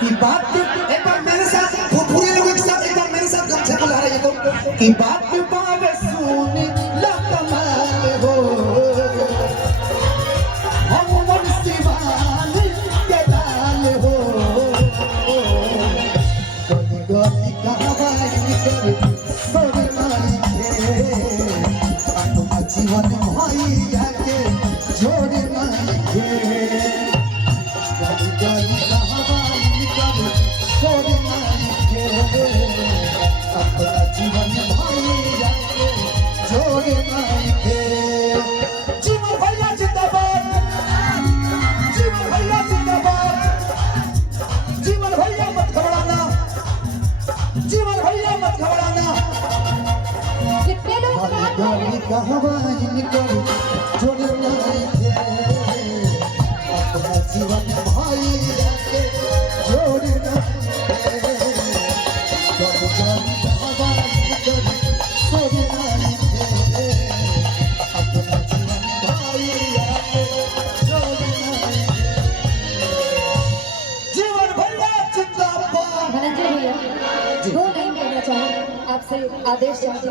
कि बात एक बार मेरे साथ पूरे लोग एक साथ एक बार मेरे साथ गमछे बुला रहे हैं तो कि बात बावे सुनी ला कमाल हो हम मन सिवान के लाल हो गली गली कहवाई कर सोरे माई के अपना जीवन भैया के जोड़े माई के गली गली कहवाई कर सोरे माई के अपना जीवन भैया के जोड़े माई के जीवन भैया जिंदाबाद जीवन भैया जिंदाबाद जीवन भैया मत घबराना जीवन भैया मत घबराना कितने लोग बात कर रहे हैं? कहवाई निकल जोड़े माई के अपना जीवन भैया के जोड़े माई के गली गली कहवाई निकल जोड़े माई के अपना जीवन भैया के जोड़े माई के जीवन भैया जिंदाबाद। धनंजय भैया, दो नहीं कहना चाहूँ आपसे आदेश चाहती हूँ।